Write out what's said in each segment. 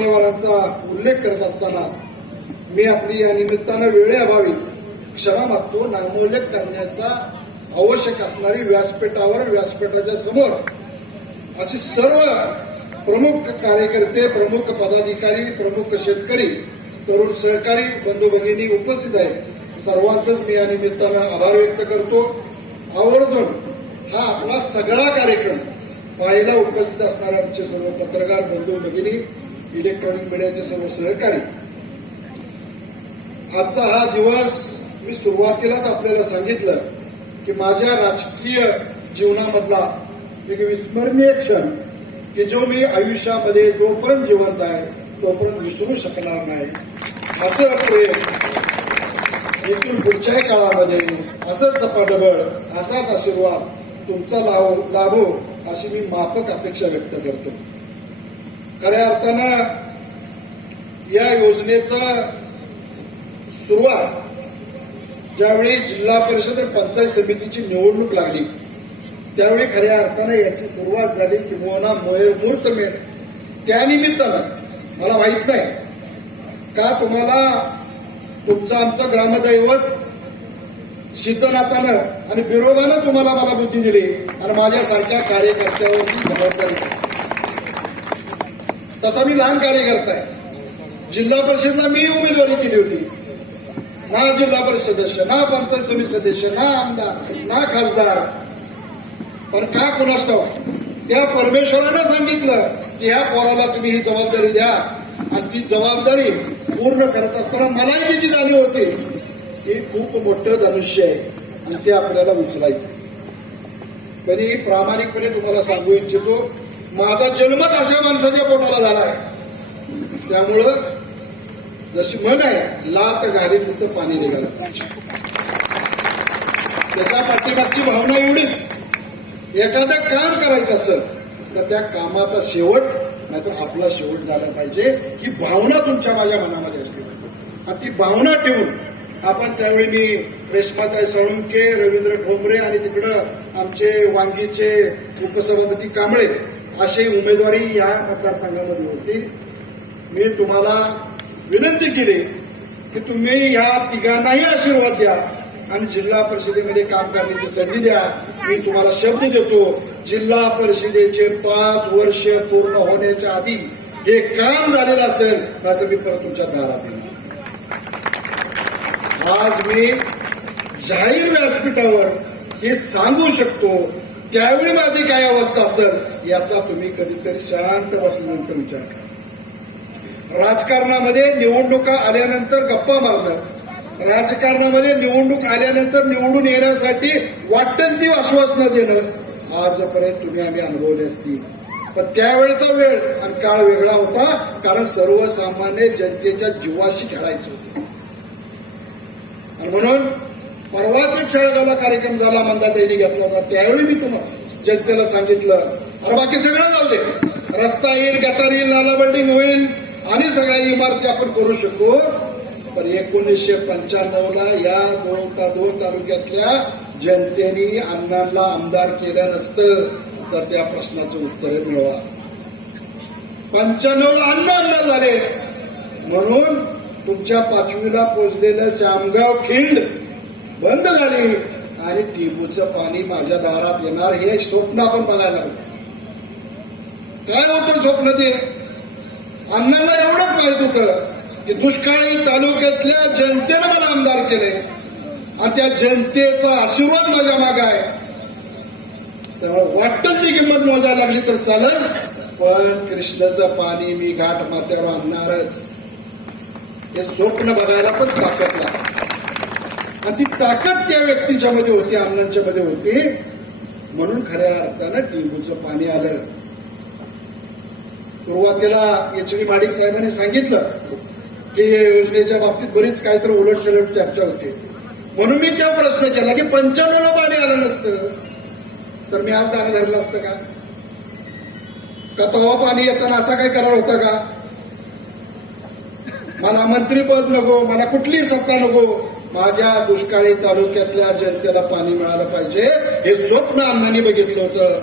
मान्यवरांचा उल्लेख करत असताना मी आपली या निमित्तानं वेळेअभावी क्षमा मागतो. नामोल्लेख करण्याचा आवश्यक असणारी व्यासपीठाच्या समोर अशी सर्व प्रमुख कार्यकर्ते, प्रमुख पदाधिकारी, प्रमुख शेतकरी, तरुण सहकारी बंधू भगिनी उपस्थित आहेत. सर्वांचंच मी या निमित्तानं आभार व्यक्त करतो. आवर्जून हा आपला सगळा कार्यक्रम पाहायला उपस्थित असणारे आमचे सर्व पत्रकार बंधू भगिनी, इलेक्ट्रॉनिक मीडियाचे सर्व सहकारी, आजचा हा दिवस मी सुरुवातीलाच आपल्याला सांगितलं की माझ्या राजकीय जीवनामधला एक विस्मरणीय क्षण की जो मी आयुष्यामध्ये जोपर्यंत जिवंत आहे तोपर्यंत विसरू शकणार नाही. असं प्रेम इथून पुढच्याही काळामध्ये असंच सपाटबळ, असाच आशीर्वाद तुमचा लाभो अशी मी माफक अपेक्षा व्यक्त करतो. खऱ्या अर्थानं या योजनेचा सुरुवात ज्यावेळी जिल्हा परिषद आणि पंचायत समितीची निवडणूक लागली त्यावेळी खऱ्या अर्थानं याची सुरुवात झाली किंवा मुहूर्तमेढ त्यानिमित्तानं मला माहित नाही का तुम्हाला तुमचं आमचं ग्रामदैवत शीतनाथानं आणि बिरोबानं तुम्हाला मला बुद्धी दिली आणि माझ्यासारख्या कार्यकर्त्यावरती जबाबदारी. तसा मी लहान कार्यकर्ता आहे. जिल्हा परिषदला मी उमेदवारी केली होती. ना जिल्हा परिषद सदस्य, ना पंचायत समिती सदस्य, ना आमदार, ना खासदार. पण का कोणास ठाऊक त्या परमेश्वरानं सांगितलं की ह्या पोराला तुम्ही ही जबाबदारी द्या आणि ती जबाबदारी पूर्ण करत असताना मलाही त्याची जाणीव होती हे खूप मोठं धनुष्य आहे आणि ते आपल्याला उचलायचं. पण प्रामाणिकपणे तुम्हाला सांगू इच्छितो माझा जन्मच अशा माणसाच्या पोटाला झाला आहे. त्यामुळं जशी म्हण आहे लात घालीत तिथं पाणी निघालं. त्याच्या पाठीमागची भावना एवढीच, एखादं काम करायचं असेल तर त्या कामाचा शेवट नाहीतर आपला शेवट झाला पाहिजे ही भावना तुमच्या माझ्या मनामध्ये असली पाहिजे. आणि ती भावना ठेवून आपण त्यावेळी मी रेश्माताई साळुंके, रवींद्र ठोंबरे आणि तिकडं आमचे वांगीचे उपसभापती कांबळे अशी उमेदवारी या मतदारसंघामध्ये होती. मी तुम्हाला विनंती केली की तुम्ही या तिघांनाही आशीर्वाद द्या आणि जिल्हा परिषदेमध्ये काम करण्याची संधी द्या. मी तुम्हाला शब्द देतो जिल्हा परिषदेचे 5 वर्ष पूर्ण होण्याच्या आधी हे काम झालेलं असेल ना तर मी परत तुमच्या दारात येईल. आज मी जाहीर व्यासपीठावर हे सांगू शकतो. त्यावेळी माझी काय अवस्था असेल याचा तुम्ही कधीतरी शांत बसल्यानंतर विचार करा. राजकारणामध्ये निवडणुका आल्यानंतर गप्पा मारणं, राजकारणामध्ये निवडणूक आल्यानंतर निवडून येण्यासाठी वाटेल ती आश्वासनं देणं आजपर्यंत तुम्ही आम्ही अनुभवले असतील. पण त्यावेळेचा वेळ आणि काळ वेगळा होता कारण सर्वसामान्य जनतेच्या जीवाशी खेळायचं होतं. आणि म्हणून परवाच एक शाळेगावला कार्यक्रम झाला मंदाताईंनी घेतला होता. त्यावेळी मी तुम्हाला जनतेला सांगितलं अरे बाकी सगळं जाऊ दे, रस्ता येईल, गटार येईल, नाला बिल्डिंग होईल आणि सगळ्या इमारती आपण करू शकू. पण 1995ला या दोन तालुक्यातल्या जनतेने अण्णांना आमदार केलं नसतं तर त्या प्रश्नाचं उत्तर मिळवा. 95ला अण्णा आमदार झाले म्हणून तुमच्या 5वीला पोचलेलं श्यामगाव खिंड बंद झाली आणि टिंबूचं पाणी माझ्या दारात येणार हे स्वप्न आपण बघायला लागलो. काय होतं स्वप्न ते? अण्णांना एवढंच माहित होतं की दुष्काळी तालुक्यातल्या जनतेनं मला आमदार केले आणि त्या जनतेचा आशीर्वाद माझ्या मागे आहे. त्यामुळे वाटतं ती किंमत मोजायला लागली तर चालेल पण कृष्णाचं पाणी मी घाट माथ्यावर आणणारच. हे स्वप्न बघायला पण ताकद लागते आणि ती ताकद त्या व्यक्तीच्या मध्ये होती, अण्णांच्या मध्ये होती. म्हणून खऱ्या अर्थानं टिंबूचं पाणी आलं. सुरुवातीला एच.डी. माडिक साहेबांनी सांगितलं की या योजनेच्या बाबतीत बरीच काहीतरी उलटसलट चर्चा होती. म्हणून मी त्या प्रश्न केला की 95ला पाणी आलं नसतं तर मी आज दाना धरलं असतं का? तेव्हा पाणी येताना असा काही करार होता का? मला मंत्रीपद नको, मला कुठलीही सत्ता नको, माझ्या दुष्काळी तालुक्यातल्या जनतेला पाणी मिळालं पाहिजे हे स्वप्न अण्णांनी बघितलं होतं.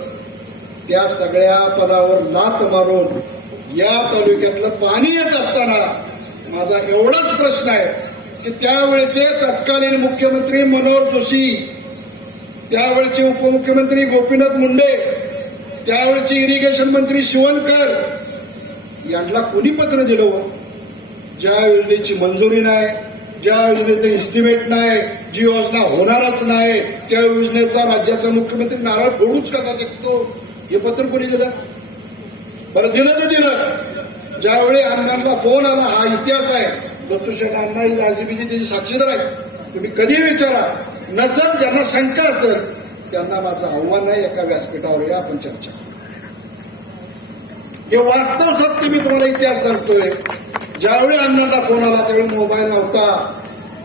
त्या सगळ्या पदावर लात मारून या तालुक्यातलं पाणी येत असताना माझा एवढाच प्रश्न आहे की त्यावेळेचे तत्कालीन मुख्यमंत्री मनोहर जोशी, त्यावेळचे उपमुख्यमंत्री गोपीनाथ मुंडे, त्यावेळचे इरिगेशन मंत्री शिवणकर यांना कोणी पत्र दिलं? ज्या योजनेची मंजुरी नाही, ज्या योजनेचं इस्टिमेट नाही, जी योजना होणारच नाही, त्या योजनेचा राज्याचा मुख्यमंत्री नारळ फोडूच कसा शकतो? हे पत्र कोणी दिलं? बरं, दिलं तर दिलं. ज्यावेळी अण्णांना फोन आला, हा इतिहास आहे, दत्तूशेठ अण्णा ही राजीबीजी त्याची साक्षीदार आहे, तुम्ही कधी विचारा. नसेल, ज्यांना शंका असेल त्यांना माझं आव्हान आहे, एका व्यासपीठावर या, आपण चर्चा. हे वास्तव सत्य मी तुम्हाला इतिहास सांगतोय. ज्यावेळी अण्णांना फोन आला त्यावेळी मोबाईल नव्हता.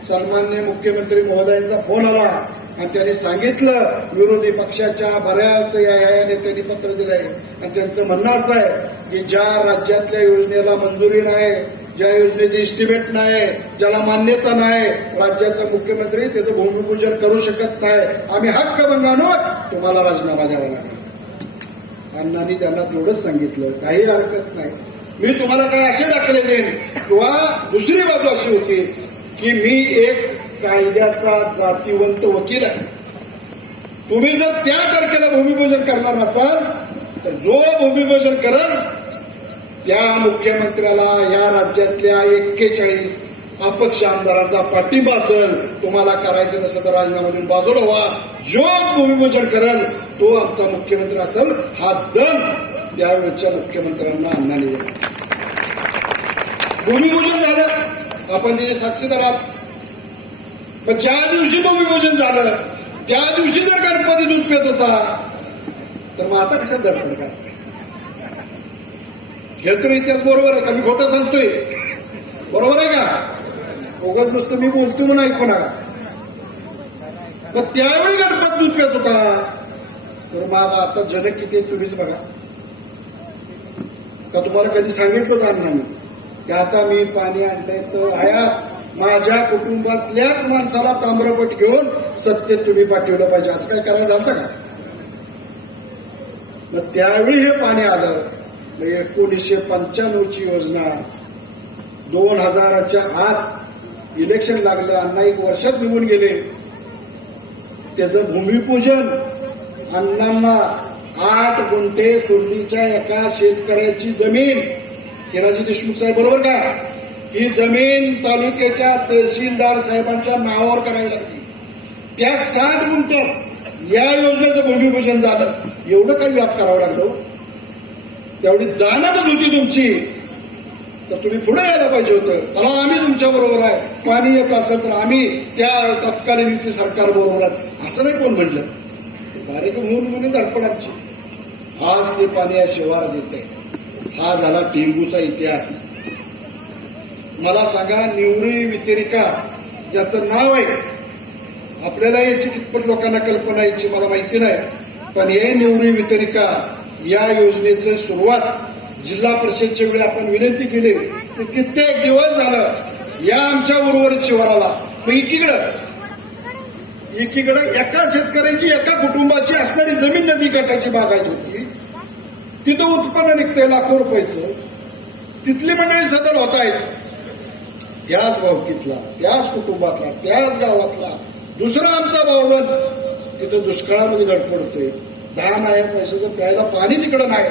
सन्माननीय मुख्यमंत्री महोदयांचा फोन आला आणि त्यांनी सांगितलं विरोधी पक्षाच्या बऱ्याच या नेत्यांनी पत्र दिलंय आणि त्यांचं म्हणणं असं आहे की ज्या राज्यातल्या योजनेला मंजुरी नाही, ज्या योजनेचे इस्टिमेट नाही, ज्याला मान्यता नाही, राज्याचा मुख्यमंत्री त्याचं भूमिपूजन करू शकत नाही. आम्ही हक्कभंगानं तुम्हाला राजीनामा द्यावा लागेल. अण्णांनी त्यांना तेवढंच सांगितलं, काही हरकत नाही, मी तुम्हाला काय असे दाखले देईन. किंवा दुसरी बाजू अशी होती की मी एक कायद्याचा जातीवंत वकील आहे. तुम्ही जर त्या तारखेला भूमिपूजन करणार नसाल तर जो भूमिपूजन करल त्या मुख्यमंत्र्याला या राज्यातल्या 41 अपक्ष आमदारांचा पाठिंबा असेल. तुम्हाला करायचं नसेल तर राजीनाम्यातून बाजूला व्हा. जो भूमिपूजन करेल तो आमचा मुख्यमंत्री असेल, हा दम त्यावेळेच्या मुख्यमंत्र्यांना अण्णांनी दिला. भूमिपूजन झालं, आपण तिथे साक्षीदार आहात. पण ज्या दिवशी भूमिपूजन झालं त्या दिवशी जर गणपती दूध पेत होता तर मग आता कशा धडपड करताय? हे तर इतिहास बरोबर आहे का? मी खोटं सांगतोय? बरोबर आहे का? उगाच नुसतं मी बोलतो म्हणून ऐकू नका. मग त्यावेळी गणपती दूध पेत होता तर मग आता जनक किती तुम्हीच बघा. का तुम्हाला कधी सांगितलं होतं अण्णांनी की आता मी पाणी आणलंय तर आयात माझ्या कुटुंबातल्याच माणसाला ताम्रपट घेऊन सत्तेत तुम्ही पाठवलं पाहिजे, असं काय करायला झालं का? मग त्यावेळी हे पाणी आलं. 1995ची योजना 2000च्या आत इलेक्शन लागलं, अण्णा 1 वर्षात निघून गेले. त्याचं भूमिपूजन अण्णांना 8 गुंठे सोडणीच्या एका शेतकऱ्याची जमीन, हिराजी देशमुख साहेब बरोबर का, ही जमीन तालुक्याच्या तहसीलदार साहेबांच्या नावावर करावी लागली. त्या 7 गुंठ्यात या योजनेचं भूमिपूजन झालं. एवढं काही व्याप करावं लागलं? तेवढी जाणतच होती तुमची तर तुम्ही पुढे यायला पाहिजे होतं. मला आम्ही तुमच्या बरोबर आहे, पाणी येत असेल तर आम्ही त्या तत्कालीन युती सरकार बरोबर आहे, असं नाही कोण म्हणलं. बारीक म्हणून म्हणे धडपड आमची. आज ते पाणी या शिवारात येते. हा झाला टेंबूचा इतिहास. मला सांगा, निवरी वितरिका ज्याचं नाव आहे, आपल्याला याची कितपत लोकांना कल्पना याची मला माहिती नाही, पण हे निवरी वितरिका या योजनेची सुरुवात जिल्हा परिषदच्या वेळी आपण विनंती केली तर कित्येक दिवस झालं या आमच्या उर्वरित शिवाराला. मग एकीकडे एका शेतकऱ्याची, एका कुटुंबाची असणारी जमीन नदी काठाची बागायत होती, तिथं उत्पन्न निघतंय लाखो रुपयाचं. तिथली मंडळी सदल होत आहेत. त्याच भावकीतला, त्याच कुटुंबातला, त्याच गावातला दुसरा आमचा भावबंद तिथं दुष्काळामध्ये धडपडतोय. 10 नाही पैशाचं प्यायला पाणी तिकडं नाही.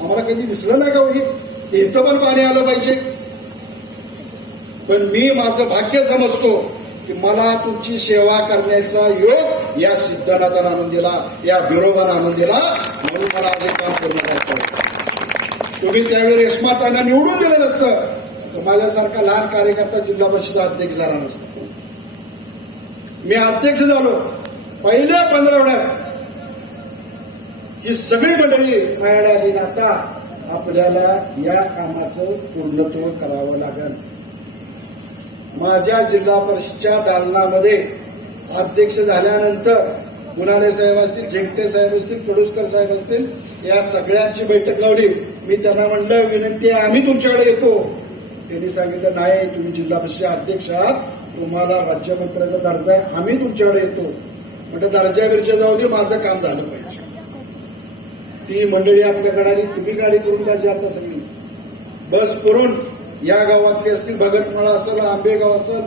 आम्हाला कधी दिसलं नाही का होईल इथं पण पाणी आलं पाहिजे? पण मी माझं भाग्य समजतो की मला तुमची सेवा करण्याचा योग या सिद्धनाथानं आणून दिला, या बिरोबानं आणून दिला, म्हणून मला आज हे काम पूर्ण करता. तुम्ही त्यावेळी रेशमाताईंना निवडून दिलं नसतं तर माझ्यासारखा लहान कार्यकर्ता जिल्हा परिषद अध्यक्ष झाला नसता. मी अध्यक्ष झालो पहिल्या 15 आठवड्यात ही सगळी मंडळी माझ्याकडे आली. आता आपल्याला या कामाचं पूर्णत्व करावं लागेल. माझ्या जिल्हा परिषदच्या दालनामध्ये अध्यक्ष झाल्यानंतर गुणाले साहेब असतील, झेंकटे साहेब असतील, कडुसकर साहेब असतील, या सगळ्यांची बैठक लावली. मी त्यांना म्हणलं, विनंती आहे आम्ही तुमच्याकडे येतो. त्यांनी सांगितलं नाही, तुम्ही जिल्हा परिषद अध्यक्ष आहात, तुम्हाला राज्यमंत्र्याचा दर्जा आहे, आम्ही तुमच्याकडे येतो. म्हणजे दर्जा बिर्जा जाऊ दे, माझं काम झालं पाहिजे. ती मंडळी आपल्याकडे आली, तुम्ही गाडी करून द्यायची आता सगळी. बस करून या गावातली असतील, भगतमाळा असेल, आंबेगाव असेल,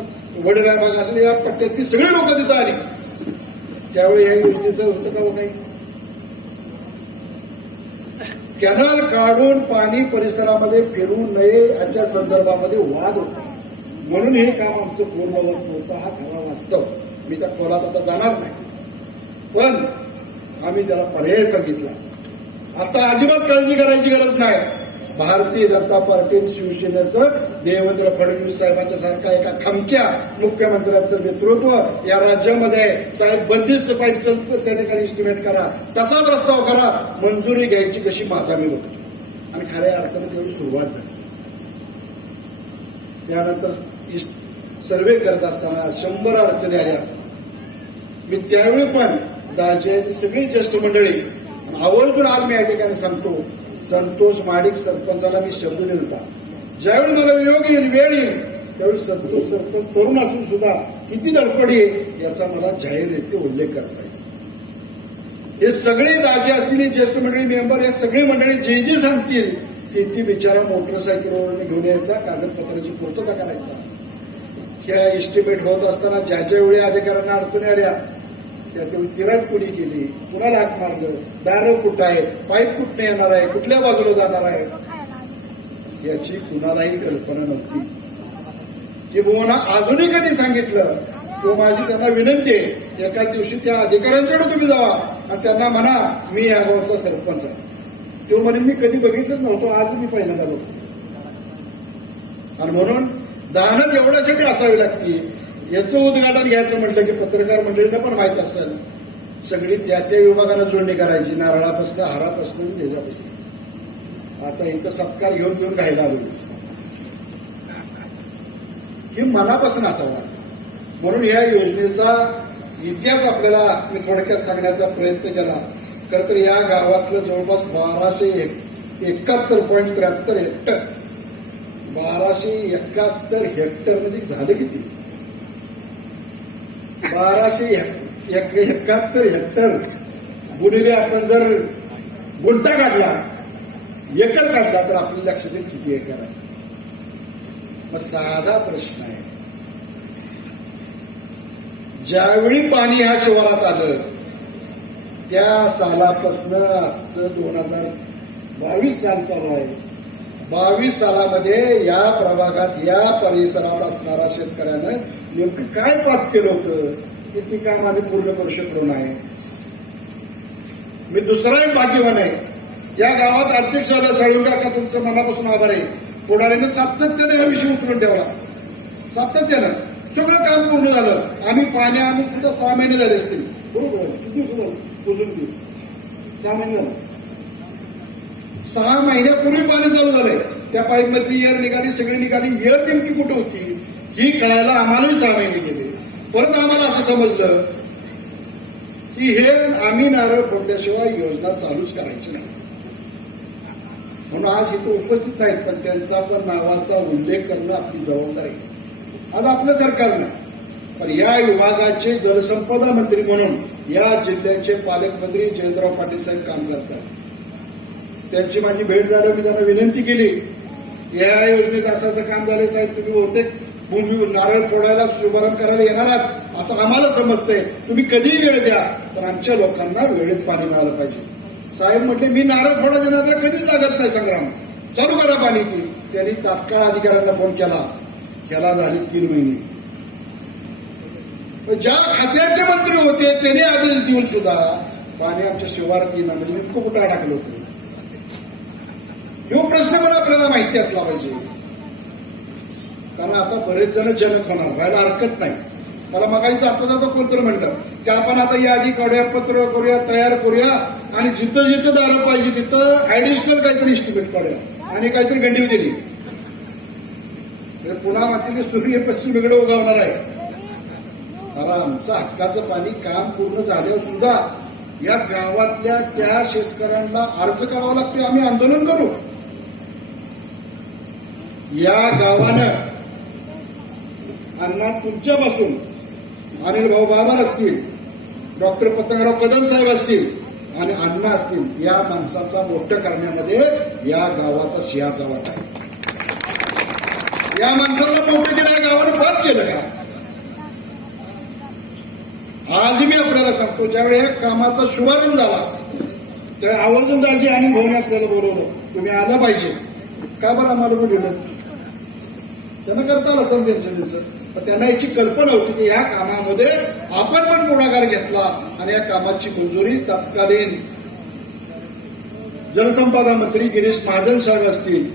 वडरायबाग असेल, या पट्ट्यातली सगळी लोक तिथं आली. त्यावेळी या योजनेचं होतं का काही? कॅनल काढून पाणी परिसरामध्ये फिरू नये याच्या संदर्भामध्ये वाद होता. म्हणून हे काम आमचं पूर्ण होत नव्हतं. हा खरा वास्तव. मी त्या खोलात आता जाणार नाही, पण आम्ही त्याला पर्याय सांगितला. आता अजिबात काळजी करायची गरज नाही. भारतीय जनता पार्टी शिवसेनेचं देवेंद्र फडणवीस साहेबांच्या सारखा एका खमक्या मुख्यमंत्र्यांचं नेतृत्व या राज्यामध्ये साहेब बंदिस्त पाईपचं त्या ठिकाणी इस्टिमेट करा, तसा प्रस्ताव करा, मंजुरी घ्यायची कशी माझा मी बघतो. आणि खऱ्या अर्थाने तेवढी सुरुवात झाली. त्यानंतर सर्वे करत असताना 100 अडचणी आल्या. मी त्यावेळी पण दाजी सगळी ज्येष्ठ मंडळी आवर्जून आज मी या ठिकाणी सांगतो, संतोष महाडिक सरपंचाला मी शब्द दिला. ज्यावेळी मला वेळ येईल त्यावेळी संतोष सरपंच तरुण असून सुद्धा किती धडपडी आहे याचा मला जाहीररित्या उल्लेख करता येईल. हे सगळे दाजी असतील, ज्येष्ठ मंडळी मेंबर, हे सगळी मंडळी जे जे सांगतील ती बिचारा मोटरसायकलवर घेऊन यायचा, कागदपत्राची पूर्तता करायचा. ह्या इस्टिमेट होत असताना ज्या ज्या वेळी अधिकाऱ्यांना अडचणी आल्या त्यातून तिराट कुणी केली, कुणाला हाक मारलं, दारं कुठं आहे, पाईप कुठनं येणार आहे, कुठल्या बाजूला जाणार आहे, याची कुणालाही कल्पना नव्हती. किंवा अजूनही कधी सांगितलं किंवा माझी त्यांना विनंती आहे, एका दिवशी त्या अधिकाऱ्यांच्याकडे तुम्ही जावा आणि त्यांना म्हणा मी या गावचा सरपंच आहे. तो म्हणे मी कधी बघितलंच नव्हतो, आज मी पहिल्यांदा बघतो. आणि म्हणून दानत एवढ्यासाठी असावी लागते. याचं उद्घाटन घ्यायचं म्हटलं की पत्रकार मंडळींना पण माहित असेल, सगळी त्या त्या विभागाला जोडणी करायची, नारळापासून, हारापासून, ह्याच्यापासून. आता इथं सत्कार घेऊन घेऊन घायला आलो. हे मनापासून असावं. म्हणून या योजनेचा इतिहास आपल्याला मी थोडक्यात सांगण्याचा प्रयत्न केला. खरं तर या गावातलं जवळपास 1271.73 हेक्टर, 1271 हेक्टर म्हणजे झालं किती? 1271 हेक्टर गुणिले आपण जर गुंठा काढला, एकर काढला तर आपल्या लक्षात येईल किती एकर आहे. मग साधा प्रश्न आहे, ज्यावेळी पाणी ह्या शिवारात आलं त्या सालापासून आजचं 2022 साल चालू आहे. 22 सालामध्ये या प्रभागात, या परिसरात असणाऱ्या शेतकऱ्यानं नेमकं काय पाप केलं होतं की ती काम आम्ही पूर्ण करू शकलो नाही. मी दुसरा एक भाग्यवान आहे, या गावात अध्यक्षाला साळुंका तुमचं मनापासून आभार आहे. पुढाऱ्यानं सातत्याने हा विषय उचलून ठेवला, सातत्यानं सगळं काम पूर्ण झालं. आम्ही पाणी आणून सुद्धा 6 महिने झाले असतील. बरोबर, किती दिवस झालं? 6 महिने झाले. 6 महिन्यापूर्वी पाणी चालू झालंय. त्या पाईपमधली एअर निघाली, सगळी निघाली. एअर नेमकी कुठं होती ही कळायला आम्हालाही 6 महिने गेले. परत आम्हाला असं समजलं की हे आम्ही नारळ फोडल्याशिवाय योजना चालूच करायची नाही. म्हणून आज इथं उपस्थित नाहीत, पण त्यांचा पण नावाचा उल्लेख करणं आपली जबाबदारी आहे. आज आपलं सरकारनं, पण या विभागाचे जलसंपदा मंत्री म्हणून या जिल्ह्याचे पालकमंत्री जयंतराव पाटील साहेब काम करतात. त्यांची माझी भेट झाली. मी त्यांना विनंती केली, या योजनेचं असं असं काम झालं साहेब, तुम्ही बहुतेक भूमी नारळ फोडायला शुभारंभ करायला येणार आहात असं आम्हाला समजतंय, तुम्ही कधीही वेळ द्या, पण आमच्या लोकांना वेळेत पाणी मिळालं पाहिजे. साहेब म्हटले मी नारळ फोडायच्या नादाला कधीच लागत नाही संग्राम, चालू करा पाणी. ती त्यांनी तात्काळ अधिकाऱ्यांना फोन केला झाले 3 महिने. ज्या खात्याचे मंत्री होते त्यांनी आदेश देऊन सुद्धा पाणी आमच्या शिवारात येणार म्हणजे नेमकं कुठं अडकलं होतं. हा प्रश्न पण आपल्याला माहिती असला पाहिजे, कारण आता बरेच जण जनक होणार, व्हायला हरकत नाही. मला मगाईचं आता जाता कोणतरी म्हणलं की आपण आता यादी काढूया, पत्र करूया, तयार करूया आणि जिथं जिथं दारं पाहिजे तिथं ऍडिशनल काहीतरी इस्टिमेट काढूया आणि काहीतरी गंडीव दिली. पुन्हा मातीने सूर्य पश्चिमेकडे उगवणार आहे. अरे आमचं हक्काचं पाणी काम पूर्ण झाल्यावर सुद्धा या गावातल्या त्या शेतकऱ्यांना अर्ज करावा लागतो. आम्ही आंदोलन करू. या गावानं अण्णा तुमच्यापासून अनिल भाऊ बाबर असतील, डॉक्टर पतंगराव कदम साहेब असतील आणि अण्णा असतील, या माणसाचा मोठं करण्यामध्ये या गावाचा सिंहाचा वाटा आहे. या माणसाला मोठं केलं गावानं बाद केलं का? आज मी आपल्याला सांगतो, ज्यावेळी या कामाचा शुभारंभ झाला त्यावेळी आवर्जून दाजी आणि भाऊने आपल्याला बोलवलं, तुम्ही आलं पाहिजे. का बरं आम्हाला बोलवलं? त्यांना करता आलं असं त्यांचं, पण त्यांना याची कल्पना होती की ह्या कामामध्ये आपण पण पुढाकार घेतला आणि या कामाची मंजुरी तत्कालीन जलसंपदा मंत्री गिरीश महाजन साहेब असतील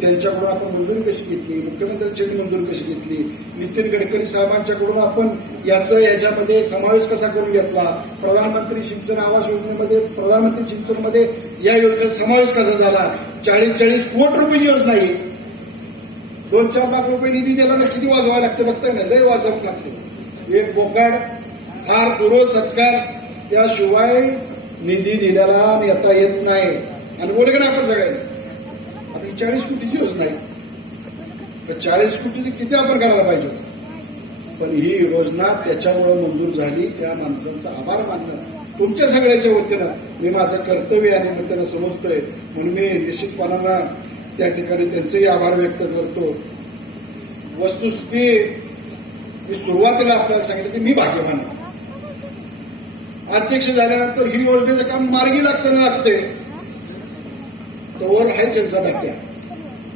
त्यांच्याकडून आपण मंजुरी कशी घेतली, मुख्यमंत्र्यांची मंजुरी कशी घेतली, नितीन गडकरी साहेबांच्याकडून आपण याच्यामध्ये समावेश कसा करून घेतला, प्रधानमंत्री सिंचन आवास योजनेमध्ये प्रधानमंत्री सिंचनमध्ये या योजनेचा समावेश कसा झाला. 40 कोटी रुपये योजना आहे. 2-4 लाख रुपये निधी दिला तर किती वाजवायला लागतं बघताय ना, लय वाजवत लागतं. एक बोकाड हार पूर्व सत्कार याशिवाय निधी दिलेला नेता येत नाही. आणि बोलगे ना आपण सगळ्यांनी आता ही 40 कोटीची योजना आहे, 40 कोटीची किती आपण करायला पाहिजे, पण ही योजना त्याच्यामुळे मंजूर झाली. त्या माणसांचा आभार मानणं तुमच्या सगळ्याच्या वतीनं मी माझं कर्तव्य आणि वतीनं समजतोय, म्हणून मी निश्चितपणानं त्या ठिकाणी त्यांचेही आभार व्यक्त करतो. वस्तुस्थिती मी सुरुवातीला आपल्याला सांगितलं की मी भाग्यवान आहे. अध्यक्ष झाल्यानंतर ही योजनेचं काम मार्गी लागतं ना लागते तोवर आहे त्यांचा धक्का.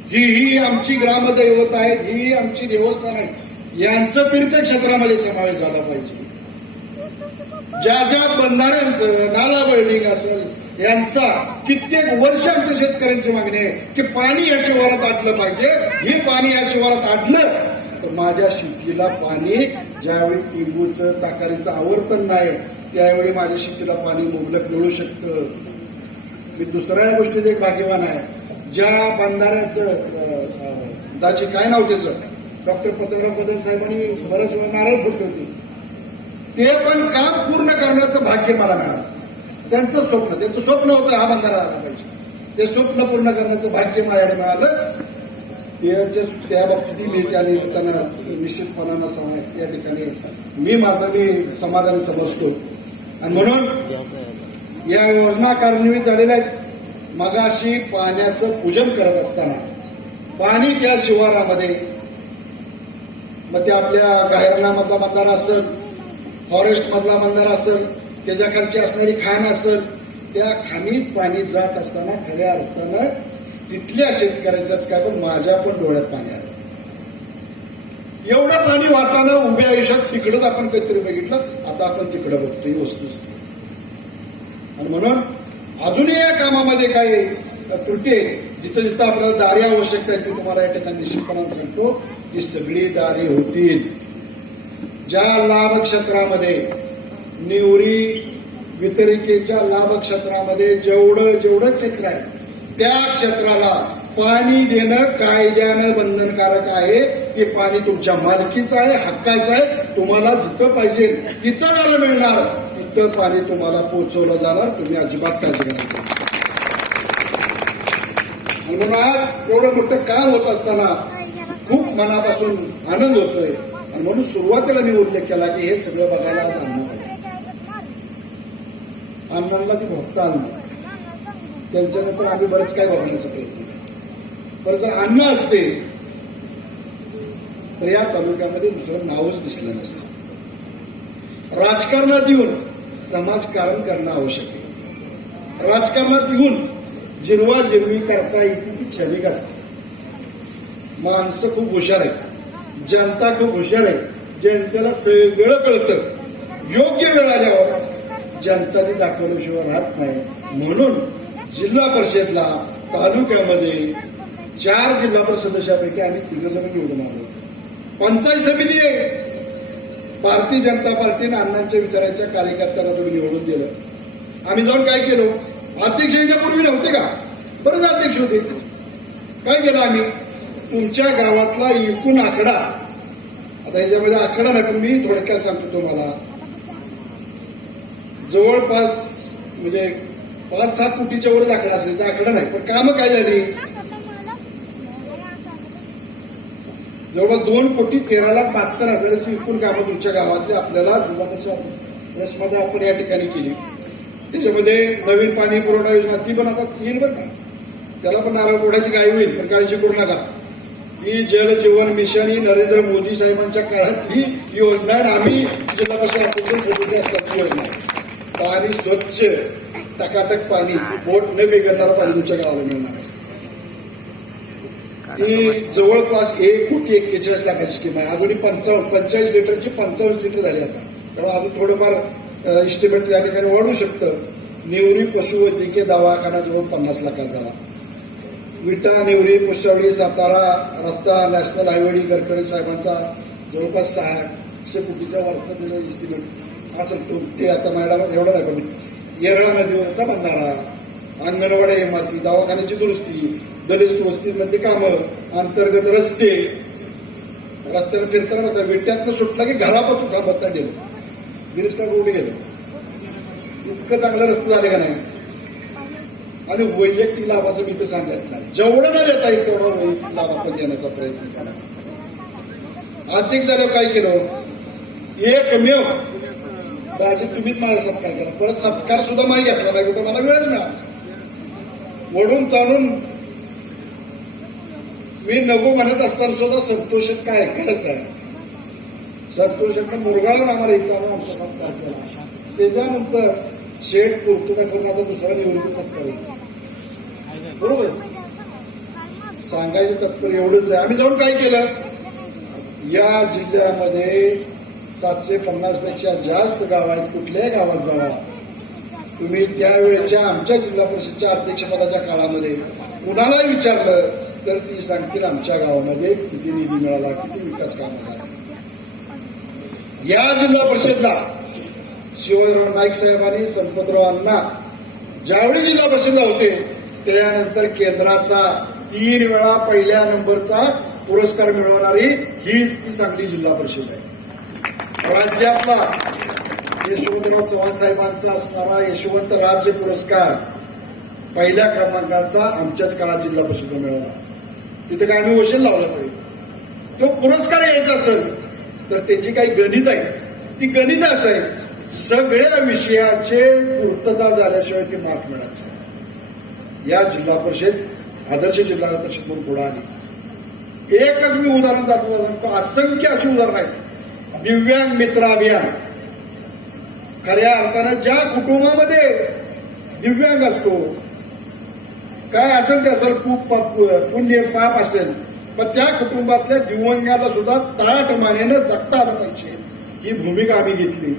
ही आमची ग्रामदैवत आहेत, ही आमची देवस्थान आहे, यांचं तीर्थक्षेत्रामध्ये समावेश झाला पाहिजे. ज्या बंधाऱ्यांचं नाला बिल्डिंग असेल यांचा कित्येक वर्ष आमच्या शेतकऱ्यांची मागणी आहे की पाणी या शिवारात आटलं पाहिजे. हे पाणी या शिवारात आटलं तर माझ्या शेतीला पाणी, ज्यावेळी टिंबूचं ताकारीचं आवर्तन नाही त्यावेळी माझ्या शेतीला पाणी मुबलक मिळू शकतं. मी दुसऱ्या गोष्टीत एक भाग्यवान आहे. ज्या बंधाऱ्याचं दाची काय नाव त्याचं डॉक्टर पतंगराव कदम साहेबांनी बऱ्याच वेळा नारळ फुटले होते, ते पण काम पूर्ण करण्याचं भाग्य मला मिळालं. त्यांचं स्वप्न होतं हा बंधारा आला पाहिजे, ते स्वप्न पूर्ण करण्याचं भाग्य माझ्याकडे मिळालं. त्या बाबतीत मी त्या निमित्तानं निश्चितपणानं या ठिकाणी मी समाधान समजतो. आणि म्हणून या योजना कार्यान्वित झालेल्या आहेत. मगाशी पाण्याचं पूजन करत असताना पाणी त्या शिवारामध्ये, मग ते आपल्या गायरना मधला बंधारा असेल, फॉरेस्ट मधला बंधारा असेल, त्याच्या खालची असणारी खाण असेल, त्या खाणीत पाणी जात असताना खऱ्या अर्थानं तिथल्या शेतकऱ्यांच्याच काय पण माझ्या पण डोळ्यात पाणी आलं. एवढं पाणी वाहताना उभ्या आयुष्यात तिकडंच आपण काहीतरी बघितलं, आता आपण तिकडं बघतो ही वस्तू. आणि म्हणून अजूनही या कामामध्ये काही त्रुटी आहे, जिथं आपल्याला दारी आवश्यकता आहे ती तुम्हाला या ठिकाणी निश्चितपणाने सांगतो ती सगळी दारी होतील. ज्या लाभ क्षेत्रामध्ये निवरी वितरिकेच्या लाभ क्षेत्रामध्ये जेवढं क्षेत्र आहे त्या क्षेत्राला पाणी देणं कायद्यानं बंधनकारक आहे. ते पाणी तुमच्या मालकीचं आहे, हक्काचं आहे. तुम्हाला जिथं पाहिजे तिथं झालं मिळणार, तिथं पाणी तुम्हाला पोहोचवलं जाणार. तुम्ही अजिबात काळजी करायची. आणि म्हणून आज एवढं मोठं काम होत असताना खूप मनापासून आनंद होतोय. आणि म्हणून सुरुवातीला मी उल्लेख केला की हे सगळं बघायला आज अण्णांना ती भोगता आलं नाही. त्यांच्यानंतर आम्ही बरंच काय बघण्याचा प्रयत्न केला. पण जर अन्न असते तर या तालुक्यामध्ये दुसरं नावच दिसलं नसतं. राजकारणात येऊन समाजकारण करणं आवश्यक आहे. राजकारणात येऊन जिरवाजिरवी करता येते ती क्षणिक असते. माणसं खूप हुशार आहेत, जनता खूप हुशार आहे. जनतेला सगळं कळतं. योग्य वेळ आल्यावर जनता ती दाखवल्याशिवाय राहत नाही. म्हणून जिल्हा परिषदला तालुक्यामध्ये 4 जिल्हा परिषद सदस्यापैकी आम्ही 3 जण निवडून आलो. पंचायत समिती भारतीय जनता पार्टीने अण्णांच्या विचारांच्या कार्यकर्त्यांना तुम्ही निवडून दिलं. आम्ही जाऊन काय केलो, अध्यक्ष पूर्वी नव्हते का, बरेच अध्यक्ष होते. काय केलं आम्ही, तुमच्या गावातला एकूण आकडा, आता याच्यामध्ये आकडा नाही पण मी थोडक्यात सांगतो तुम्हाला, जवळपास म्हणजे 5-7 कोटीच्या वरच आकडा असेल. तर आकडा नाही पण कामं काय झाली, जवळपास 2,13,72,000ची एकूण कामं तुमच्या गावातली आपल्याला जिल्हा परिषद आपण या ठिकाणी केली. त्याच्यामध्ये नवीन पाणी पुरवठा योजना ती पण आता येईल बरं का, त्याला पण नारळ फोडायची काय होईल पण काळजी करू नका. ही जल जीवन मिशन ही नरेंद्र मोदी साहेबांच्या काळातली योजना आहे. आम्ही जिल्हा परिषद अध्यक्ष सदस्य असताना योजना आहे. पाणी स्वच्छ टकाटक पाणी बोट न बिघडणारं पाणी तुमच्या गावाला मिळणार आहे. ही जवळपास 1,41 लाखाची स्कीम आहे. अजूनही 45 लिटरची 45 लिटर झाली आता. त्यामुळे अजून थोडंफार इस्टिमेट या ठिकाणी वाढू शकतं. नेवरी पशुवैद्यकीय दवाखाना जवळ 50 लाखाचा झाला. विटा नेवरी पुष्यावळी सातारा रस्ता नॅशनल हायवे गडकरी साहेबांचा जवळपास 600 कोटीच्या वरचा त्याचा इस्टिमेट असेल तो. ते आता मॅडम एवढं नाही पण येरळा नदीवरचा बंधारा, अंगणवाडी इमारती, दवाखान्याची दुरुस्ती, दलित वस्तीमध्ये कामं, अंतर्गत रस्ते, रस्त्यानं फिरताना होता विट्यातनं सुटला की घरापासून थांबत नाही गेलं. गिरीशकार रोड गेलं. इतकं चांगलं रस्ते झाले का नाही. आणि वैयक्तिक लाभाचं मी तर सांगत नाही. जेवढं न देता येईल तेवढा वैयक्तिक लाभ आपण देण्याचा प्रयत्न केला. अध्यक्ष झाल्यावर काय केलं, एकमेव दाजी तुम्हीच माझा सत्कार केला. परत सत्कार सुद्धा मला घेतला नाही तर मला वेळच मिळाला. वडून ताणून मी नको म्हणत असताना सुद्धा संतोषच काय ऐकायलाच आहे. संतोषांना मुरगाळून आम्हाला इथं आमचा सत्कार केला. त्याच्यानंतर शेठ पूर्तता करून आता दुसरा निवृत्ती सत्कार बरोबर सांगायचं तात्पर्य एवढंच आहे. आम्ही जाऊन काय केलं, या जिल्ह्यामध्ये 750 पेक्षा जास्त गाव आहेत. कुठल्याही गावात जावा तुम्ही, त्यावेळेच्या आमच्या जिल्हा परिषदच्या अध्यक्षपदाच्या काळामध्ये कुणालाही विचारलं तर ती सांगतील आमच्या गावामध्ये किती निधी मिळाला, किती विकास कामं झाला. या जिल्हा परिषदला शिवाजीराव नाईक साहेबांनी संपतराव अण्णा ज्यावेळी जिल्हा परिषदला होते त्यानंतर केंद्राचा 3 वेळा पहिल्या नंबरचा पुरस्कार मिळवणारी हीच ती सांगली जिल्हा परिषद आहे. राज्यातला यशवंतराव चव्हाण साहेबांचा असणारा यशवंत राज्य पुरस्कार पहिल्या क्रमांकाचा आमच्याच काळात जिल्हा परिषदेला मिळवला. तिथे काय आम्ही वशील लावला पाहिजे. तो पुरस्कार यायचा असेल तर त्याची काही गणित आहे. ती गणित असं आहे, सगळ्या विषयाचे पूर्तता झाल्याशिवाय ते मार्क मिळत नाही. या जिल्हा परिषद आदर्श जिल्हा परिषद म्हणून पुढे आली. एकच मी उदाहरण जातो सांगतो, असंख्य अशी उदाहरण आहेत. दिव्यांग मित्र अभियान, खऱ्या अर्थानं ज्या कुटुंबामध्ये दिव्यांग असतो, काय असेल ते असेल, खूप पुण्य पाप असेल, पण त्या कुटुंबातल्या दिव्यांगाला सुद्धा ताट मानेनं जगता आलं पाहिजे ही भूमिका आम्ही घेतली.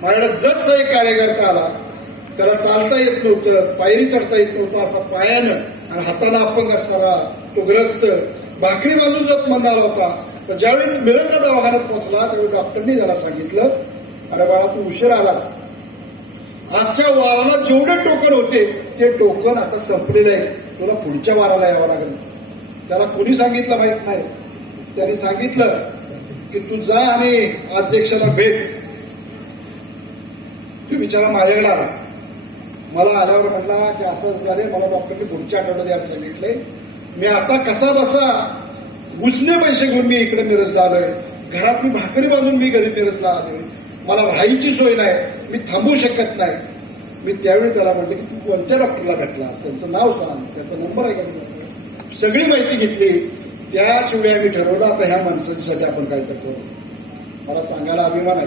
माझ्याकडे जतचा एक कार्यकर्ता आला, त्याला चालता येत नव्हतं, पायरी चढता येत नव्हतं, असा पायानं आणि हाताला अपंग असणारा तो ग्रस्त भाकरी बांधून जत मंद आला होता. पण ज्यावेळी मिरजच्या दवाखान्यात पोहोचला त्यावेळी डॉक्टरनी त्याला सांगितलं, अरे बाळा तू उशीर आलास, आजच्या वाराला जेवढे टोकन होते ते टोकन आता संपलेले आहे, तुला पुढच्या वाराला यावं लागेल. त्याला कोणी सांगितलं माहित नाही. त्यांनी सांगितलं की तू जा आणि अध्यक्षाला भेट. तू बिचारा माझ्याकडे आला. मला आल्यावर म्हटला की असं झाले, मला डॉक्टरने पुढच्या आठवड्यात यायला सांगितलंय. मी आता कसा बसा उसने पैसे घेऊन मी इकडे मिरजला आलोय. घरातली भाकरी बांधून मी घरी मिरजला आलोय. मला राहायची सोय नाही, मी थांबू शकत नाही. मी त्यावेळी त्याला म्हटलं की तू कोणत्या डॉक्टरला भेटलास, त्यांचं नाव सांग, त्यांचा नंबर आहे का. सगळी माहिती घेतली. त्याच वेळी आम्ही ठरवलं आता ह्या माणसांसाठी आपण काहीतरी करू. मला सांगायला अभिमान आहे,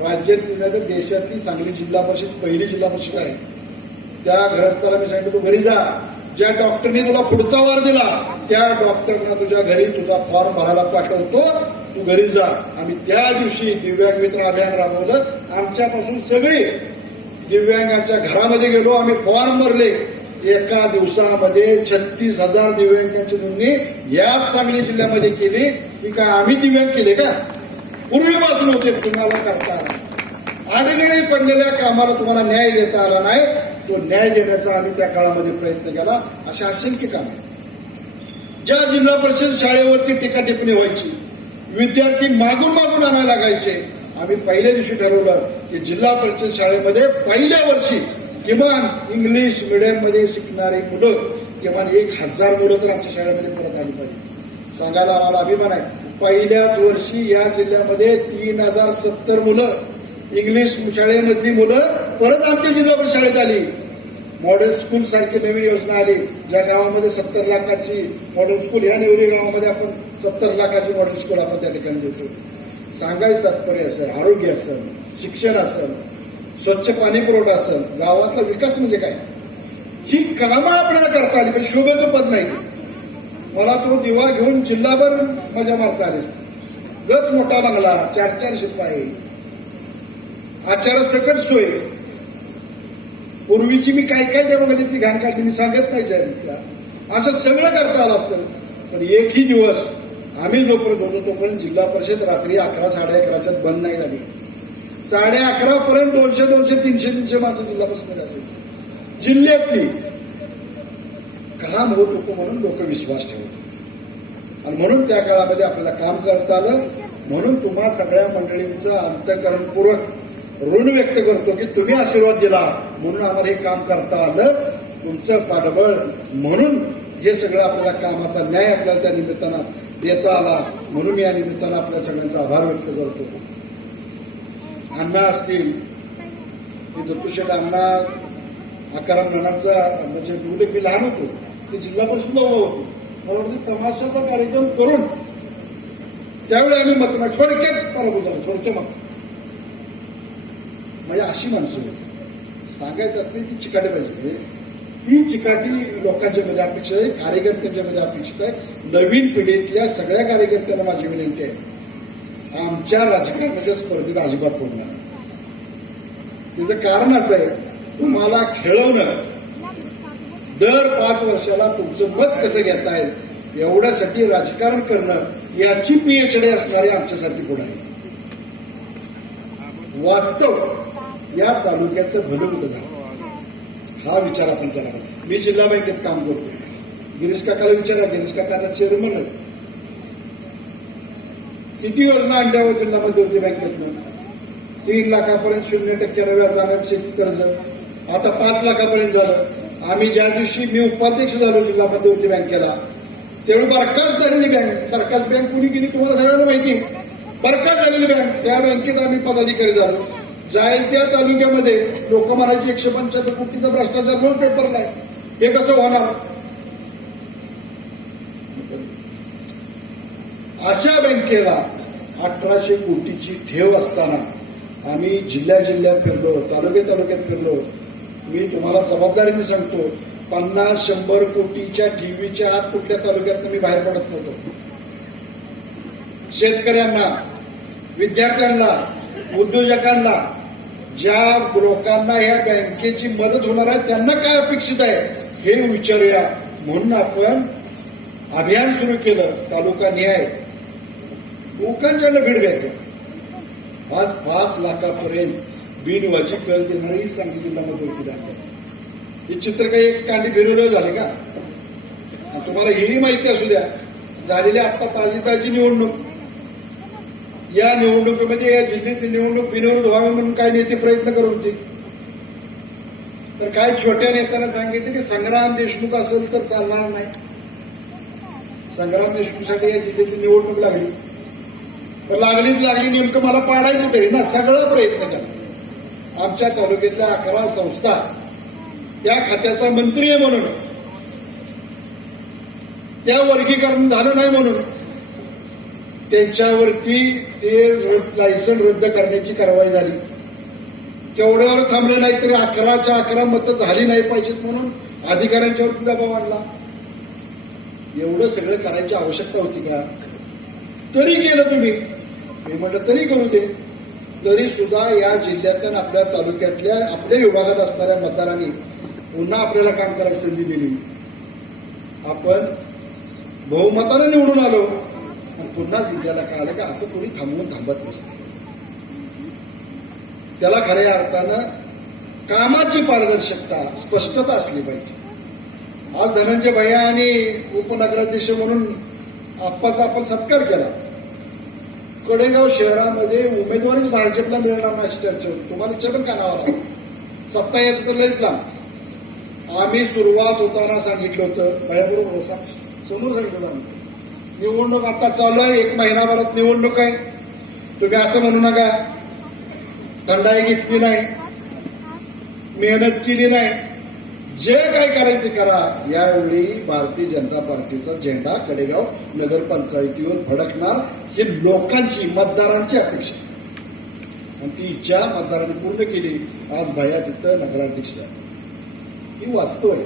राज्यातली तर देशातली सांगली जिल्हा परिषद पहिली जिल्हा परिषद आहे. त्या घरस्थाला मी सांगितलं तू घरी जा, ज्या डॉक्टरने तुला पुढचा वार दिला त्या डॉक्टरना तुझ्या घरी तुझा फॉर्म भरायला पाठवतो, तू घरी जा. आम्ही त्या दिवशी दिव्यांग मित्र अभियान राबवलं. आमच्यापासून सगळे दिव्यांगाच्या घरामध्ये गेलो, आम्ही फॉर्म भरले. एका दिवसामध्ये 36,000 दिव्यांगांची नोंदणी याच सांगली जिल्ह्यामध्ये केली. की काय आम्ही दिव्यांग केले का, पूर्वीपासून होते, तुम्हाला करता आला. अडगळी पडलेल्या कामाला तुम्हाला न्याय देता आला नाही, तो न्याय देण्याचा आम्ही त्या काळामध्ये प्रयत्न केला. अशा असंख्य कामे. ज्या जिल्हा परिषद शाळेवरती टीका टिप्पणी व्हायची, विद्यार्थी मागून मागून आणायला लागायचे, आम्ही पहिल्या दिवशी ठरवलं की जिल्हा परिषद शाळेमध्ये पहिल्या वर्षी किमान इंग्लिश मीडियम मध्ये शिकणारी मुलं किमान 1,000 मुलं तर आमच्या शाळेमध्ये परत आली पाहिजे. सांगायला आम्हाला अभिमान आहे, पहिल्याच वर्षी या जिल्ह्यामध्ये 3,070 मुलं इंग्लिश शाळेमधली मुलं परत आमच्या जिल्हा परिषद शाळेत आली. मॉडेल स्कूल सारखी नवीन योजना आली, ज्या गावामध्ये 70 लाखाची मॉडेल स्कूल, ह्या नेवरी गावामध्ये आपण 70 लाखाची मॉडेल स्कूल आपण त्या ठिकाणी देतो. सांगायचं तात्पर्य असेल, आरोग्य असेल, शिक्षण असेल, स्वच्छ पाणी पुरवठा असेल, गावातला विकास म्हणजे काय, ही कामं आपल्याला करता आली पाहिजे. शोभेचं पद नाही. मला तो दिवा घेऊन जिल्हाभर मजा मारता आली असते. गच मोठा बंगला, 4-4 शिपाई, आचारसकट सोय. पूर्वीची मी काय काय त्या बघितली घाण काढली, मी सांगत नाही जाहीर, असं सगळं करता आलं असतं. पण एकही दिवस आम्ही जोपर्यंत होतो तोपर्यंत जिल्हा परिषद रात्री 11-11:30 बंद नाही झाली. 11:30 पर्यंत 200-300 माणसं जिल्हा परिषदेमध्ये असायची. जिल्ह्यातली काम होत होतं म्हणून लोक विश्वास ठेवत होते आणि म्हणून त्या काळामध्ये आपल्याला काम करता आलं. म्हणून तुम्हा सगळ्या मंडळींचं अंतःकरणपूर्वक ऋण व्यक्त करतो की तुम्ही आशीर्वाद दिला म्हणून आम्हाला हे काम करता आलं. तुमचं पाठबळ म्हणून हे सगळं आपल्याला कामाचा न्याय आपल्याला त्या निमित्तानं देता आला. म्हणून मी या निमित्तानं आपल्या सगळ्यांचा आभार व्यक्त करतो. अण्णा असतील, दत्तूशेठ अण्णा आकाराम नानांचा म्हणजे एवढे मी लहान होतो ते जिल्हा परिषदला होतो. मला वाटतं तमाशाचा कार्यक्रम करून त्यावेळी आम्ही मत थोडक्यात थोडक्या मत म्हणजे अशी माणसं होती. सांगायचं ती चिकाटी पाहिजे. ती चिकाटी लोकांच्या मध्ये अपेक्षित आहे, कार्यकर्त्यांच्या मध्ये अपेक्षित आहे. नवीन पिढीतल्या सगळ्या कार्यकर्त्यांना माझी विनंती आहे, आमच्या राजकारणाच्या स्पर्धेत अजिबात पडणार. त्याचं कारण असं आहे, तुम्हाला खेळवणं, दर 5 वर्षाला तुमचं मत कसं घेता येईल एवढ्यासाठी राजकारण करणं याची पीएचडी असणारे आमच्यासाठी पुढारी. वास्तव या तालुक्याचं भलं कुठं झालं हा विचार आपण केला. मी जिल्हा बँकेत काम करतो. गिरीश काकाला विचारा, गिरीश काकांना चेअरमन आहे. किती योजना आणल्या जिल्हा मध्यवर्ती बँकेतनं? 3 लाखापर्यंत 0% व्याजानं शेती कर्ज, आता 5 लाखापर्यंत झालं. आम्ही ज्या दिवशी मी उपाध्यक्ष झालो जिल्हा मध्यवर्ती बँकेला तेवढी बरखास्त झालेली बँक. बरखास्त बँक कुणी केली तुम्हाला सगळ्यांना माहिती. बरखास्त झालेली बँक, त्या बँकेत आम्ही पदाधिकारी झालो. जाईल त्या तालुक्यामध्ये लोक म्हणायचे 175 कोटीचा भ्रष्टाचार म्हणून पेपरला आहे. हे कसं होणार? अशा बँकेला 1800 कोटीची ठेव असताना आम्ही जिल्ह्यात फिरलो, तालुक्यात फिरलो. मी तुम्हाला जबाबदारीने सांगतो, 50-100 कोटीच्या ठेवीच्या आत कुठल्या तालुक्यात मी बाहेर पडत नव्हतो. शेतकऱ्यांना, विद्यार्थ्यांना, उद्योजकांना, ज्या लोकांना या बँकेची मदत होणार आहे त्यांना काय अपेक्षित आहे हे विचारूया म्हणून आपण अभियान सुरू केलं. तालुका न्याय लोकांच्याकडे फीडबॅक आहे. आज 5 लाखापर्यंत बिनवाजी कर देणारी सांगली जिल्ह्यामध्ये होती बँक. हे चित्र काही एक कांडी फिरवलं झाले का? तुम्हाला ही माहिती असू द्या, झालेली आता ताजी निवडणूक, या निवडणुकीमध्ये या जिल्ह्यातली निवडणूक बिनविरोध व्हावी म्हणून काय नेते प्रयत्न करत होते. तर काय छोट्या नेत्यांना सांगितले की संग्राम देशमुख असेल तर चालणार नाही. संग्राम देशमुखसाठी या जिल्ह्यातली निवडणूक लागली, तर लागली नेमकं मला पाडायचं तरी ना. सगळा प्रयत्न केला. आमच्या तालुक्यातल्या 11 संस्था त्या खात्याचा मंत्री आहे म्हणून, त्या वर्गीकरण झालं नाही म्हणून त्यांच्यावरती ते लायसन रद्द करण्याची कारवाई झाली. केवढ्यावर थांबलं नाही तरी 11च्या 11 मतं झाली नाही पाहिजेत म्हणून अधिकाऱ्यांच्यावर दबाव आणला. एवढं सगळं करायची आवश्यकता होती का? तरी केलं तुम्ही. मी म्हटलं तरी करू दे. तरी सुद्धा या जिल्ह्यातल्या आपल्या तालुक्यातल्या आपल्या विभागात असणाऱ्या मतदारांनी पुन्हा आपल्याला काम करायची संधी दिली. आपण बहुमतानं निवडून आलो आणि पुन्हा जिल्ह्याला कळालं का असं कोणी थांबत नसते. त्याला खऱ्या अर्थानं कामाची पारदर्शकता, स्पष्टता असली पाहिजे. आज धनंजय भैया आणि उपनगराध्यक्ष म्हणून आप्पाचा आपण सत्कार केला. कडेगाव शहरामध्ये उमेदवारीच भाजपला मिळणार नाही अशी चर्चा होती. तुम्हाला विचार पण कानावर सत्ता याचं तर लयच लांब. आम्ही सुरुवात होताना सांगितलं होतं, भयाबरोबर समोर सांगितलं होतं, निवडणूक आता चालू आहे, 1 महिनाभरात निवडणूक आहे. तुम्ही असं म्हणू नका थंडाई घेतली नाही, मेहनत केली नाही. जे काय करायचं ते करा. यावेळी भारतीय जनता पार्टीचा झेंडा कडेगाव नगरपंचायतीवर फडकणार ही लोकांची मतदारांची अपेक्षा आहे. आणि ती इच्छा मतदारांनी पूर्ण केली. आज भैया तिथं नगराध्यक्ष आहे. ही वास्तव आहे.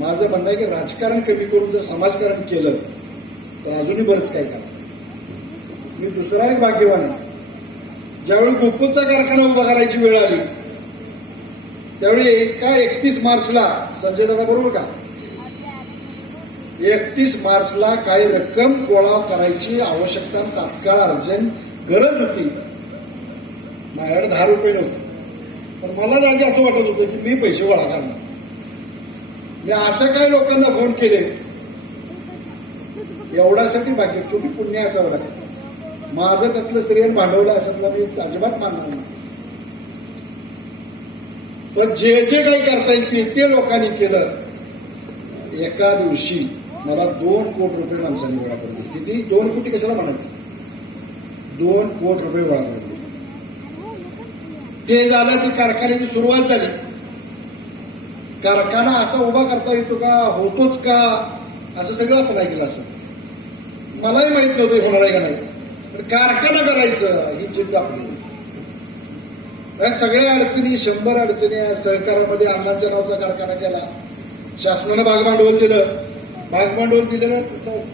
माझं म्हणणं आहे की राजकारण कमी करून जर समाजकारण केलं तर अजूनही बरंच काय करतात. मी दुसरा एक भाग्यवान आहे. ज्यावेळी गुप्पूचा कारखाना उभा करायची वेळ आली त्यावेळी 31 मार्चला संजय दादा बरोबर का 31 मार्चला काही रक्कम गोळा करायची आवश्यकता तात्काळ अर्जंट गरज होती. माझ्याकडे 10 रुपये नव्हते. पण मला जागी असं वाटत होतं की मी पैसे गोळा करणार. मी अशा काही लोकांना फोन केले. एवढ्यासाठी भाग्य छोटी पुण्य असावं लागायचं. माझं त्यातलं श्रेय भांडवलं अशातला मी अजिबात मानणार नाही. पण जे जे काही करता येईल ते लोकांनी केलं. एका दिवशी मला 2 कोटी रुपये माणसांनी गोळा करून दिले. किती? 2 कोटी कशाला म्हणायचं? 2 कोटी रुपये गोळा करून दिले. ते झालं की कारखान्याची सुरुवात झाली. कारखाना असा उभा करता येतो का, होतोच का, असं सगळं आपण ऐकलं. असं मलाही माहित नव्हतं होणार आहे का नाही. पण कारखाना करायचं ही जिद्द आपली. या सगळ्या अडचणी 100 अडचणी सहकारामध्ये अण्णांच्या नावाचा कारखाना केला. शासनानं भागभांडवल दिलं. भागभांडवल दिलेलं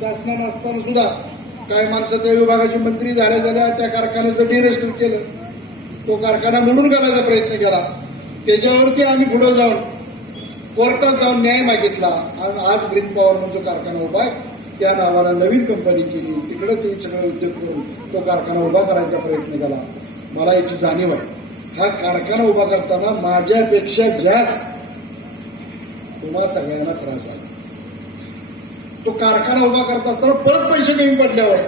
शासनानं असताना सुद्धा काही माणसं त्या विभागाचे मंत्री झाल्या त्या कारखान्याचं डिरेस्टर केलं. तो कारखाना मोडून काढायचा प्रयत्न केला. त्याच्यावरती आम्ही पुढे जाऊन कोर्टात जाऊन न्याय मागितला. आणि आज ग्रीन पॉवर म्हणून जो कारखाना उभा आहे त्या नावानं नवीन कंपनी केली. तिकडे ते सगळे उद्योग करून तो कारखाना उभा करायचा प्रयत्न केला. मला याची जाणीव आहे. हा कारखाना उभा करताना माझ्यापेक्षा जास्त तुम्हाला सगळ्यांना त्रास आला. तो कारखाना उभा करत असताना परत पैसे कमी पडल्यावर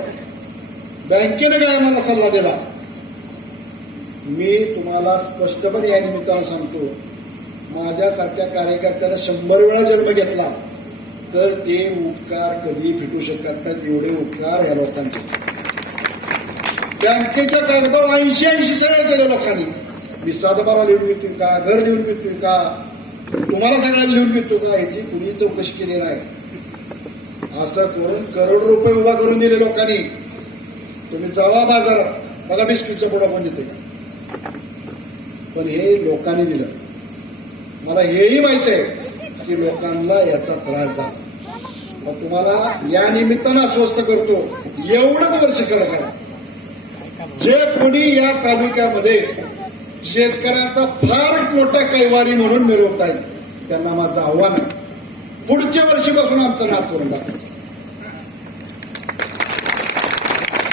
बँकेनं काय मला सल्ला दिला. मी तुम्हाला स्पष्टपणे या निमित्तानं सांगतो, माझ्यासारख्या कार्यकर्त्याला 100 वेळा जन्म घेतला तर ते उपकार कधी फिटू शकत नाहीत. एवढे उपकार या लोकांचे. बँकेच्या कागदावर 80 सह्या केल्या लोकांनी. मी सातबारा लिहून मिळतील का, घर लिहून मिळतील का, तुम्हाला सगळ्याला लिहून मिळतो का, ह्याची कुणी चौकशी केली नाही. असं करून करोड रुपये उभा करून दिले लोकांनी. तुम्ही जावा बाजारात बघा बिस्किटचा पुडा पण देते का. पण हे लोकांनी दिलं. मला हेही माहित आहे की लोकांना याचा त्रास झाला. मग तुम्हाला या निमित्तानं आश्वस्त करतो, एवढंच वर्ष करा. जे कोणी या तालुक्यामध्ये शेतकऱ्यांचा फार मोठा कैवारी म्हणून मिरवता येईल त्यांना माझं आव्हान आहे, पुढच्या वर्षीपासून आमचा नाश करून दाखवा.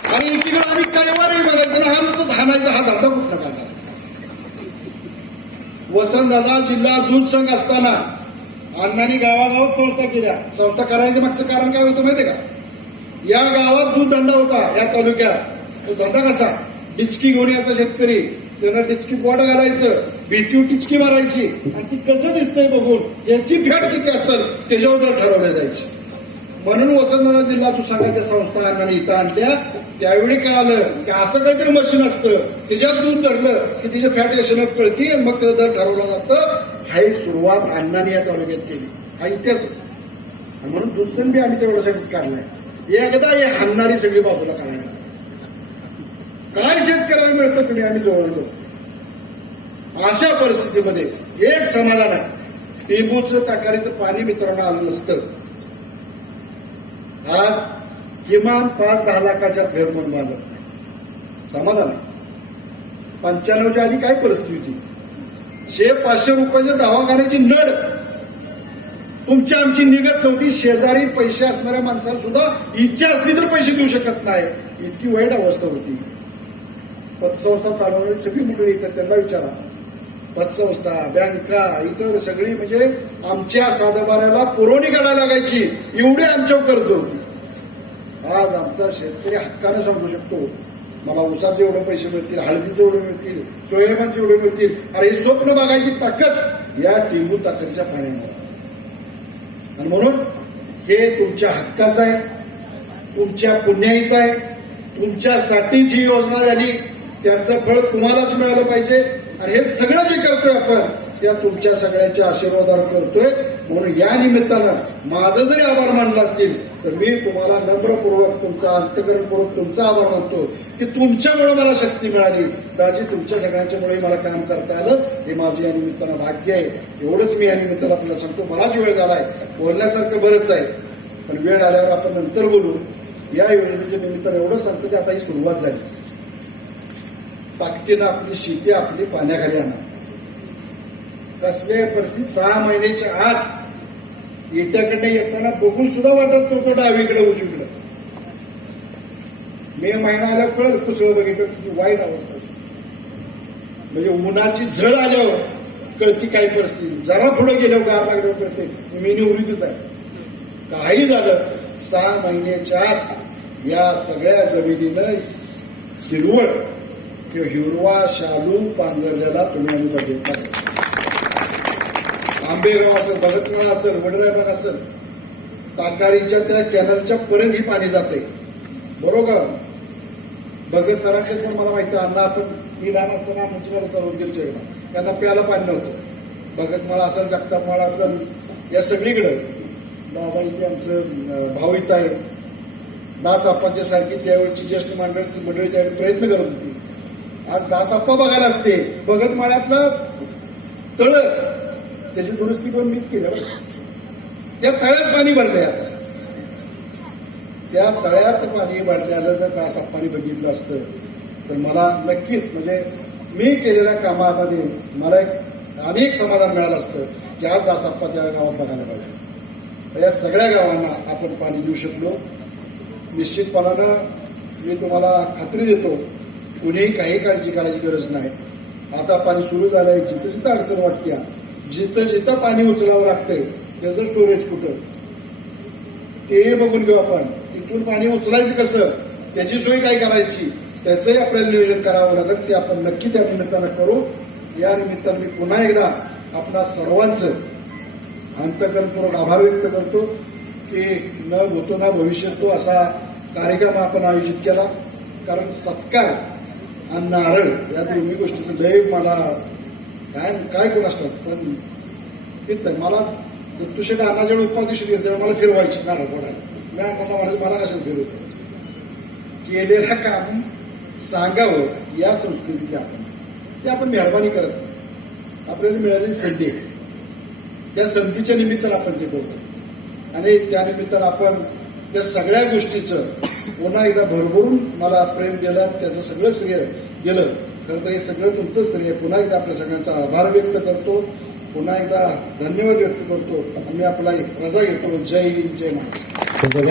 आणि एकीकडे आम्ही कैवारी म्हणायचं ना, आमचं धानायचा हा धंदा कुठला काढला. वसंतदादा जिल्हा दूध संघ असताना अण्णांनी गावागावात संस्था केल्या. संस्था करायचं मागचं कारण काय होतं माहितीये का? या गावात दूध धंदा होता या तालुक्यात. तो धंदा कसा? डिचकी घेऊन यायचा शेतकरी, त्यांना डिचकी बोट घालायचं, भीतीवर टिचकी मारायची आणि ती कसं दिसतंय बघून याची फॅट किती असेल त्याच्यावर दर ठरवले जायचे. म्हणून वसंतदादा जिल्हा दूध संघाच्या संस्था अण्णांनी इथं आणल्या. त्यावेळी कळालं की असं काहीतरी मशीन असतं, त्याच्यात दूध धरलं की तिची फॅट एसएनएफ कळती आणि मग त्याचं दर ठरवलं जातं. ही सुरुवात अण्णांनी या तालुक्यात केली. हा इतिहास आहे. म्हणून दूध संघ आम्ही तेवढ्यासाठीच काढलाय. एकदा हे हाणणारी सगळी बाजूला काढायला. काय शेतकऱ्याला मिळतं तुम्ही आम्ही जवळलो. अशा परिस्थितीमध्ये एक समाधान आहे, टेंबूचं तकारीचं पाणी मित्रांना आलं नसतं. आज किमान 5-10 लाखाच्या घर म्हणून बांधत नाही. समाधान आहे. 95च्या आधी काय परिस्थिती होती? 500 रुपयाच्या दवाखान्याची नड तुमच्या आमची निघत नव्हती. शेजारी पैसे असणाऱ्या माणसाला सुद्धा इच्छा असली तर पैसे देऊ शकत नाही, इतकी वाईट अवस्था होती. पतसंस्था चालवणारी सगळी मंडळी येतात, त्यांना विचारा. पतसंस्था, बँका, इतर सगळी म्हणजे आमच्या सातबाऱ्याला पुरवणी करायला लागायची, एवढे आमच्यावर कर्ज होती. आज आमचा शेतकरी हक्काने सांगू शकतो, मला ऊसाचे एवढे पैसे मिळतील, हळदीचे एवढे मिळतील, सोयाबीनचे एवढे मिळतील. अरे हे स्वप्न बघायची ताकद या टेंबू ताकदीच्या पाण्यामुळे. आणि म्हणून हे तुमच्या हक्काचं आहे, तुमच्या पुण्याईचं आहे. तुमच्यासाठी जी योजना झाली त्याचं फळ तुम्हालाच मिळालं पाहिजे. आणि हे सगळं जे करतोय आपण त्या तुमच्या सगळ्यांच्या आशीर्वादावर करतोय. म्हणून या निमित्तानं माझं जरी आभार मानला असतील तर मी तुम्हाला नम्रपूर्वक तुमचा अंतकरणपूर्वक तुमचा आभार मानतो की तुमच्यामुळे मला शक्ती मिळाली. दाजी तुमच्या सगळ्यांच्यामुळे मला काम करता आलं, हे माझं या निमित्तानं भाग्य आहे. एवढंच मी या निमित्तानं आपल्याला सांगतो. बराच वेळ झालाय, बोलण्यासारखं बरंच आहे, पण वेळ आल्यावर आपण नंतर बोलू. या योजनेच्या निमित्तानं एवढं सांगतो की आता ही सुरुवात झाली. ताकदीनं आपली शेती आपली पाण्याखाली आणा. कसल्या परिस्थिती 6 महिन्याच्या आत येत्याकडे येताना बघू सुद्धा वाटत नव्हतं डावीकडे उजवीकडे. मे महिना आल्यावर कळलं, कुसळ बघितलं तिची वाईट अवस्था. म्हणजे उन्हाची झळ आल्यावर कळती काय परिस्थिती. जरा पुढे गेल्यावर गार लागल्यावर कळते मी निवृत्तीच आहे. काही झालं 6 महिन्याच्या आत या सगळ्या जमिनीनं हिरवळ किंवा हिरवा शालू पांघरलेला तुम्ही अनुभव घेतला. आंबेगाव असेल, भगतमाळा असेल, वडरायबाग असेल, ताकाळीच्या त्या कॅनलच्या पर्यंत ही पाणी जाते. बरोबर. भगत सरांचे पण मला माहिती आहे. अण्णा आपण मी लहान असताना मंचीकडे चालवून गेलो एकदा, त्यांना प्यायला पाणी नव्हतं. भगतमाळा असेल, जगतापमाळा असेल, या सगळीकडे दादा इथे आमचं भाऊ इथं आहे. दासआप्पांच्या सारखी त्यावेळची ज्येष्ठ मंडळी त्यावेळी प्रयत्न करत होती. आज दासआप्पा बघायला असते. भगतमाळ्यातलं तळ त्याची दुरुस्ती पण मीच केली. त्या तळ्यात पाणी भरलंय. आता त्या तळ्यात पाणी भरल्यानं जर दासआप्पांनी बघितलं असतं तर मला नक्कीच म्हणजे मी केलेल्या कामामध्ये मला एक अनेक समाधान मिळालं असतं की आज दासआप्पा त्या गावात बघायला पाहिजे. या सगळ्या गावांना आपण पाणी देऊ शकलो. निश्चितपणानं मी तुम्हाला खात्री देतो, कुणीही काही काळजी करायची गरज नाही. आता पाणी सुरू झालंय. जिथं जिथं अडचण वाटत्या, जिथं जिथं पाणी उचलावं लागतंय त्याचं स्टोरेज कुठं ते बघून घेऊ आपण. तिथून पाणी उचलायचं कसं, त्याची सोय काय करायची, त्याचंही आपल्याला नियोजन करावं लागेल. ते आपण नक्की त्या निमित्तानं करू. या निमित्तानं मी पुन्हा एकदा आपणा सर्वांचं अंतकरणपूर्वक आभार व्यक्त करतो की न भूतो ना भविष्यतो असा कार्यक्रम आपण आयोजित केला. कारण सत्कार आणि नारळ या दोन्ही गोष्टीचं लय मला काय कोण असतात, पण ते मला दत्तूशेठ अण्णा जेव्हा उपाधीशी दिली तेव्हा मला फिरवायची नारळ फोडायला. मी अण्णांना म्हणायचं मला कशाला फिरवतो. केलेलं काम सांगावं या संस्कृतीची आपण ते आपण मेहरबानी करत नाही. आपल्याला मिळालेली संधी, त्या संधीच्या निमित्तानं आपण ते करतो. आणि त्या निमित्तानं आपण त्या सगळ्या गोष्टीचं पुन्हा एकदा भरभरून मला प्रेम दिलं, त्याचं सगळं श्रेय गेलं. खरं तर हे सगळं तुमचं श्रेय. पुन्हा एकदा आपल्या सगळ्यांचा आभार व्यक्त करतो, पुन्हा एकदा धन्यवाद व्यक्त करतो. आम्ही आपला रजा घेतो. जय हिंद, जय महाराष्ट्र.